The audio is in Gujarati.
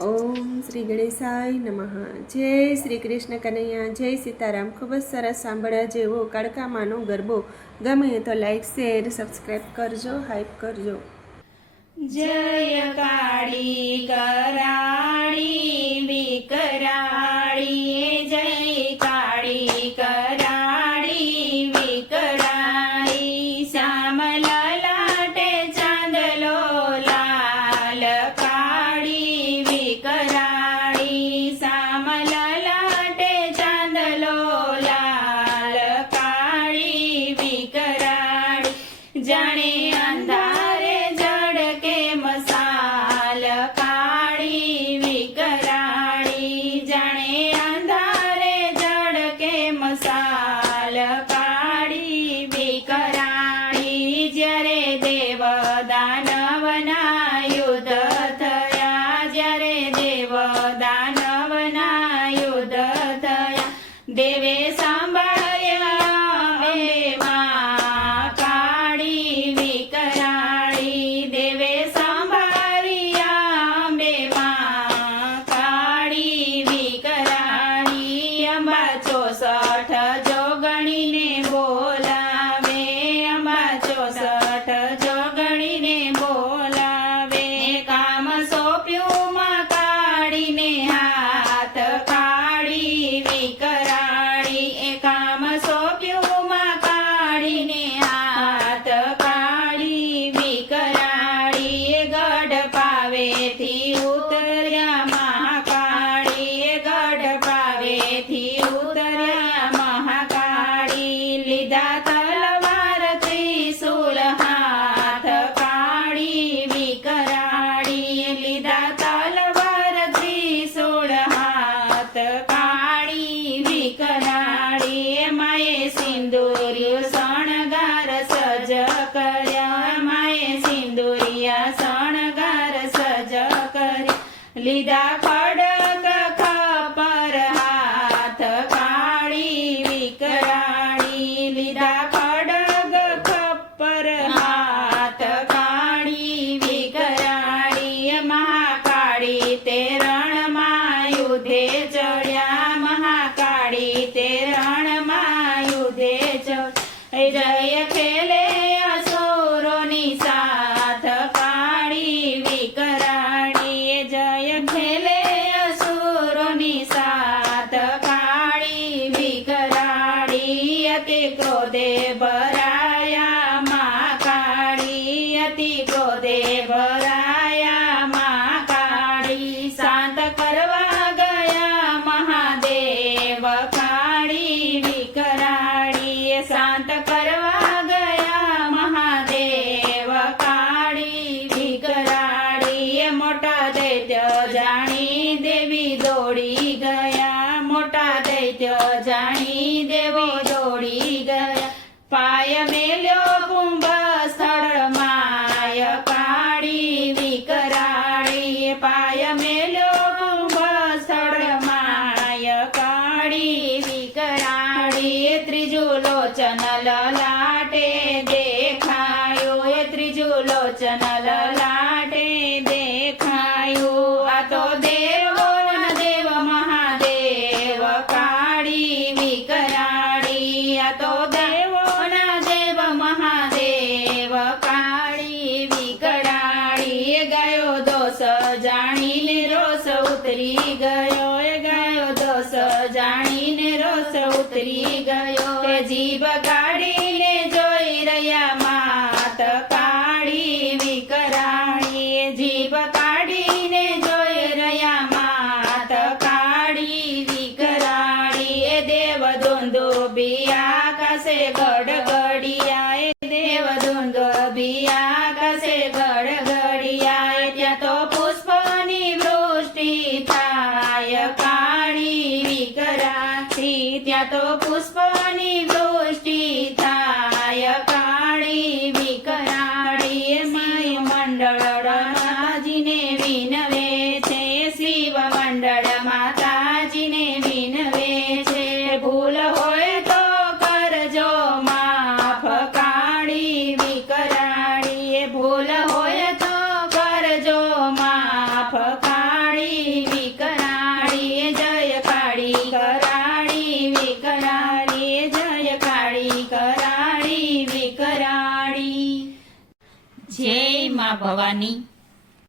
ઓમ શ્રી ગણેશાય નમઃ. જય શ્રી કૃષ્ણ કનૈયા, જય સીતારામ. ખૂબ જ સરસ સાંભળ્યા જેવો કડકામાંનો ગરબો. ગમે તો લાઈક શેર સબસ્ક્રાઈબ કરજો હાઈપ કરજો. જય કાળી કરાળી ദേവദാനം વિકરાળી માએ સિંદૂર્યું શણગાર સજ કર્યા. માએ સિંદૂરિયા શણગાર સજ કર્યા. લીધા ખડક જય ખેલે દૈત્ય જાણી દેવી દોડી ગયા મોટા દૈત્ય જાણી દેવી દોડી ગયા પાય મેલ્યો કુંભ સ્થળ માય કાળી વિકરાળી પાય મેલ્યો કુંભ સ્થળ માય કાળી વિકરાળી ત્રીજું લોચન લલાટે ઉતરી ગયો એ ગયો દોષ જાણીને રોષ ઉતરી ગયો. એ જીભ કાઢીને જોઈ રહ્યા માત કાળી વિકરાણી. એ જીભ કાઢીને જોઈ રહ્યા માત કાળી વિકરાણી. એ દેવ ધૂંધો કાશે ગડગડિયા. એ દેવ ધૂંધો આકાશે વિકરાળી ત્યાં તો પુષ્પની વૃષ્ટિ થાય. મા ભવાની